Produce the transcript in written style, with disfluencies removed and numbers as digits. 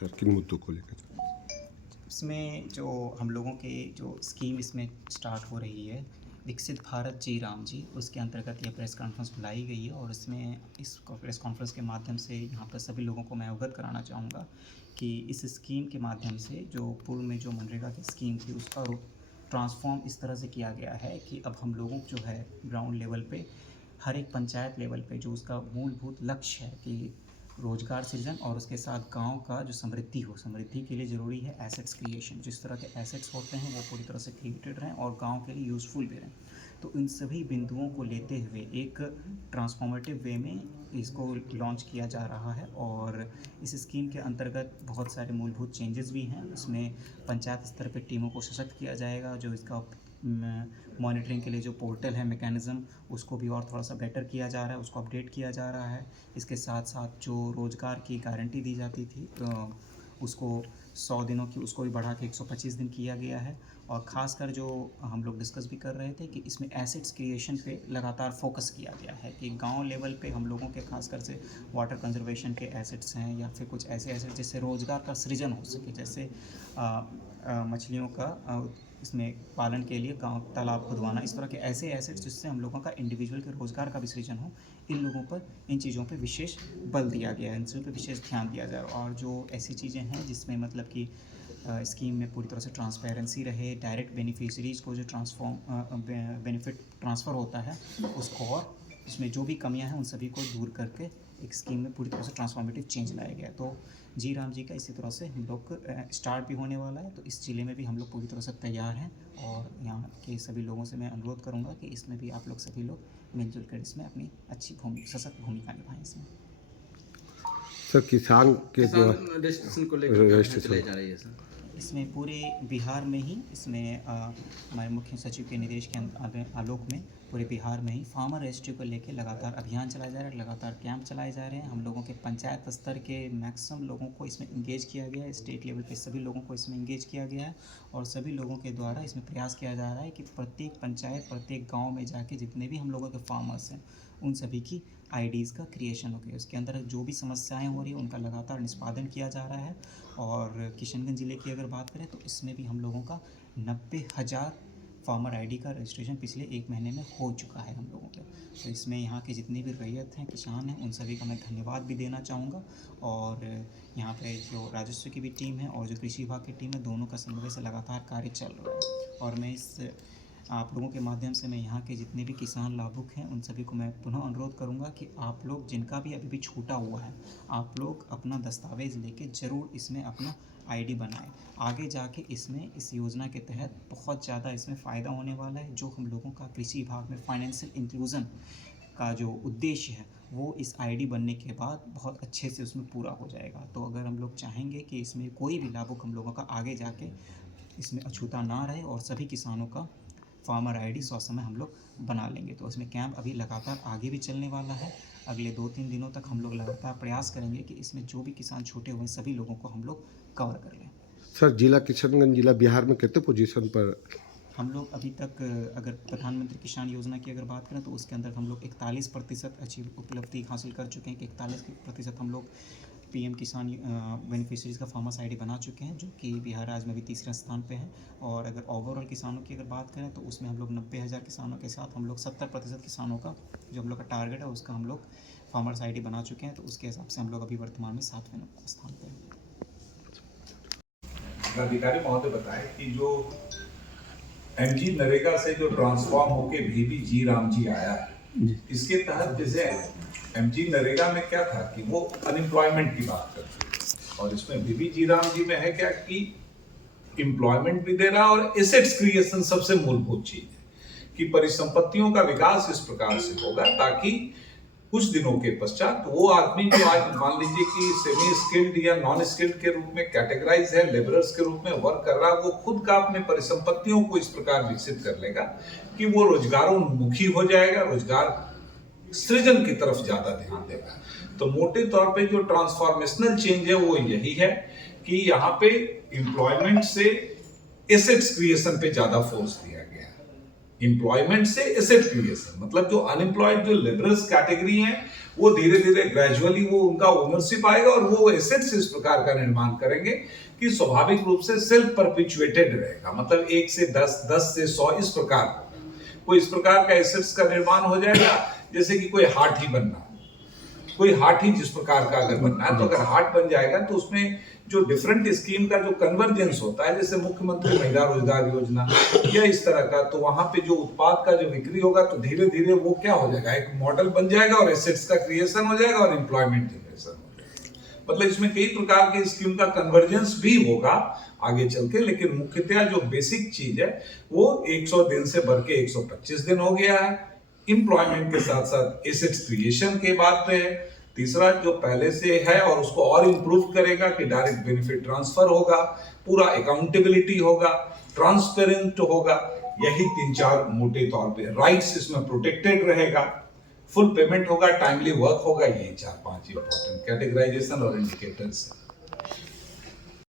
किन मुद्दों को लेकर? इसमें जो हम लोगों के जो स्कीम इसमें स्टार्ट हो रही है, विकसित भारत जी राम जी, उसके अंतर्गत यह प्रेस कॉन्फ्रेंस बुलाई गई है और इसमें इस प्रेस कॉन्फ्रेंस के माध्यम से यहाँ पर सभी लोगों को मैं अवगत कराना चाहूँगा कि इस स्कीम के माध्यम से जो पूर्व में जो मनरेगा की स्कीम थी उसका ट्रांसफॉर्म इस तरह से किया गया है कि अब हम लोगों को जो है ग्राउंड लेवल पे हर एक पंचायत लेवल पे जो उसका मूलभूत लक्ष्य है कि रोजगार सृजन और उसके साथ गांव का जो समृद्धि हो, समृद्धि के लिए ज़रूरी है एसेट्स क्रिएशन। जिस तरह के एसेट्स होते हैं वो पूरी तरह से क्रिएटेड रहें और गांव के लिए यूज़फुल भी रहें। तो इन सभी बिंदुओं को लेते हुए एक ट्रांसफॉर्मेटिव वे में इसको लॉन्च किया जा रहा है और इस स्कीम के अंतर्गत बहुत सारे मूलभूत चेंजेस भी हैं। इसमें पंचायत स्तर पर टीमों को सशक्त किया जाएगा, जो इसका मॉनिटरिंग के लिए जो पोर्टल है मैकेनिज़्म उसको भी और थोड़ा सा बेटर किया जा रहा है, उसको अपडेट किया जा रहा है। इसके साथ साथ जो रोज़गार की गारंटी दी जाती थी उसको 100 दिनों की उसको भी बढ़ा के 125 दिन किया गया है। और ख़ासकर जो हम लोग डिस्कस भी कर रहे थे कि इसमें एसेट्स क्रिएशन पे लगातार फोकस किया गया है कि गांव लेवल पे हम लोगों के खासकर से वाटर कंजर्वेशन के एसेट्स हैं या फिर कुछ ऐसे एसेट्स जिससे रोज़गार का सृजन हो सके, जैसे मछलियों का इसमें पालन के लिए गांव तालाब खुदवाना, इस तरह के ऐसे एसेट्स जिससे हम लोगों का इंडिविजुअल के रोज़गार का भी सृजन हो। इन लोगों पर इन चीज़ों पे विशेष बल दिया गया है, इन चीज़ों पे विशेष ध्यान दिया जाए। और जो ऐसी चीज़ें हैं जिसमें मतलब कि स्कीम में पूरी तरह से ट्रांसपेरेंसी रहे, डायरेक्ट बेनिफिशरीज़ को जो बेनिफिट ट्रांसफ़र होता है उसको, और इसमें जो भी कमियां हैं उन सभी को दूर करके एक स्कीम में पूरी तरह से ट्रांसफॉर्मेटिव चेंज लाया गया। तो जी राम जी का इसी तरह से हम लोग स्टार्ट भी होने वाला है, तो इस ज़िले में भी हम लोग पूरी तरह से तैयार हैं। और यहाँ के सभी लोगों से मैं अनुरोध करूँगा कि इसमें भी आप लोग सभी लोग मिलजुल कर इसमें अपनी अच्छी सशक्त भूमिका निभाएं इसमें। सर किसान के जो किसान रजिस्ट्रेशन को लेकर क्या मुहिम चलाई जा रही है सर? इसमें पूरे बिहार में ही इसमें हमारे मुख्य सचिव के निर्देश के आलोक में पूरे बिहार में ही फार्मर रजिस्ट्री को लेकर लगातार अभियान चलाया जा रहा है, लगातार कैंप चलाए जा रहे हैं। हम लोगों के पंचायत स्तर के मैक्सिमम लोगों को इसमें इंगेज किया गया है, स्टेट लेवल पे सभी लोगों को इसमें इंगेज किया गया है और सभी लोगों के द्वारा इसमें प्रयास किया जा रहा है कि प्रत्येक पंचायत, प्रत्येक गाँव में जाके जितने भी हम लोगों के फार्मर्स हैं उन सभी की आईडीज़ का क्रिएशन हो गया, उसके अंदर जो भी समस्याएं हो रही है उनका लगातार निष्पादन किया जा रहा है। और किशनगंज ज़िले की अगर बात करें तो इसमें भी हम लोगों का 90,000 फार्मर आईडी का रजिस्ट्रेशन पिछले 1 महीने में हो चुका है हम लोगों के। तो इसमें यहाँ के जितने भी रैयत हैं, किसान हैं, उन सभी का मैं धन्यवाद भी देना चाहूँगा। और यहाँ पे जो राजस्व की भी टीम है और जो कृषि विभाग की टीम है, दोनों का समन्वय से लगातार कार्य चल रहा है। और मैं इस आप लोगों के माध्यम से मैं यहाँ के जितने भी किसान लाभुक हैं उन सभी को मैं पुनः अनुरोध करूँगा कि आप लोग जिनका भी अभी भी छूटा हुआ है, आप लोग अपना दस्तावेज़ लेके ज़रूर इसमें अपना आईडी बनाएं। आगे जाके इसमें इस योजना के तहत बहुत ज़्यादा इसमें फ़ायदा होने वाला है। जो हम लोगों का कृषि विभाग में फाइनेंशियल इंक्लूज़न का जो उद्देश्य है वो इस आईडी बनने के बाद बहुत अच्छे से उसमें पूरा हो जाएगा। तो अगर हम लोग चाहेंगे कि इसमें कोई भी लाभुक हम लोगों का आगे जाके इसमें अछूता ना रहे और सभी किसानों का फार्मर आईडी समय हम लोग बना लेंगे, तो इसमें कैंप अभी लगातार आगे भी चलने वाला है। अगले 2-3 दिनों तक हम लोग लगातार प्रयास करेंगे कि इसमें जो भी किसान छूटे हुए सभी लोगों को हम लोग कवर कर लें। सर जिला किशनगंज जिला बिहार में कितने पोजीशन पर? हम लोग अभी तक अगर प्रधानमंत्री किसान योजना की अगर बात करें तो उसके अंदर हम लोग 41% अचीव उपलब्धि हासिल कर चुके हैं कि 41% हम लोग पीएम किसान बेनिफिशरीज़ का फार्मर्स आईडी बना चुके हैं, जो कि बिहार राज्य में भी तीसरे स्थान पे है। और अगर ओवरऑल किसानों की अगर बात करें तो उसमें हम लोग 90,000 किसानों के साथ हम लोग 70% किसानों का जो हम लोग का टारगेट है उसका हम लोग फार्मर्स आईडी बना चुके हैं। तो उसके हिसाब से हम लोग अभी वर्तमान में 7वें स्थान पर हैं। अधिकारी महोदय बताएं कि जो एमजी नरेगा से जो ट्रांसफॉर्म होके बीबी जी राम जी आया है, इसके तहत जैसे एमजी नरेगा में क्या था कि वो अनएम्प्लॉयमेंट की बात करते थे और इसमें बीबी जी राम जी में है क्या कि एम्प्लॉयमेंट भी दे रहा और एसेट्स क्रिएशन सबसे मूलभूत चीज है कि परिसंपत्तियों का विकास इस प्रकार से होगा ताकि कुछ दिनों के पश्चात वो आदमी जो आज मान लीजिए कि सेमी स्किल्ड या नॉन स्किल्ड के रूप में कैटेगराइज है, लेबरर्स के रूप में वर्क कर रहा है, वो खुद का अपने परिसंपत्तियों को इस प्रकार विकसित कर लेगा कि वो रोजगारोन्मुखी हो जाएगा, रोजगार सृजन की तरफ ज्यादा ध्यान देगा। तो मोटे तौर पे जो ट्रांसफॉर्मेशनल चेंज है वो यही है कि यहाँ पे एम्प्लॉयमेंट से एसेट्स क्रिएशन पे ज्यादा फोर्स दिया गया है। एम्प्लॉयमेंट से एसेट क्रिएशन मतलब जो अनएम्प्लॉयड जो लेबरर्स कैटेगरी है वो धीरे धीरे ग्रेजुअली वो उनका ओनरशिप आएगा और वो एसेट्स इस प्रकार का निर्माण करेंगे कि स्वाभाविक रूप से सेल्फ परपिचुएटेड रहेगा, मतलब 1 से 10, 10 से 100 इस प्रकार कोई इस प्रकार का एसेट्स का निर्माण हो जाएगा। जैसे कि कोई हाथी बनना, कोई हाथी जिस प्रकार का अगर बनना है, तो अगर हाट बन जाएगा तो उसमें जो डिफरेंट स्कीम का जो कन्वर्जेंस होता है, जैसे मुख्यमंत्री महिला रोजगार योजना या इस तरह का, तो वहां पे जो उत्पाद का जो बिक्री होगा तो धीरे धीरे वो क्या हो जाएगा, एक मॉडल बन जाएगा और एसेट्स का क्रिएशन हो जाएगा और एम्प्लॉयमेंट जनरेशन हो जाएगा। मतलब इसमें कई प्रकार के स्कीम का कन्वर्जेंस भी होगा आगे चल के, लेकिन मुख्यतः जो बेसिक चीज है वो 100 दिन से बढ़ के 125 दिन हो गया है। एम्प्लॉयमेंट के साथ साथ एसेट्स क्रिएशन के बात पे है। तीसरा जो पहले से है और उसको और इम्प्रूव करेगा कि डायरेक्ट बेनिफिट ट्रांसफर होगा, पूरा अकाउंटेबिलिटी होगा, ट्रांसपेरेंट होगा। यही 3-4 मोटे तौर पे राइट्स इसमें प्रोटेक्टेड रहेगा, फुल पेमेंट होगा, टाइमली वर्क होगा। यही 4-5 इंपॉर्टेंट कैटेगराइजेशन और इंडिकेटर्स है।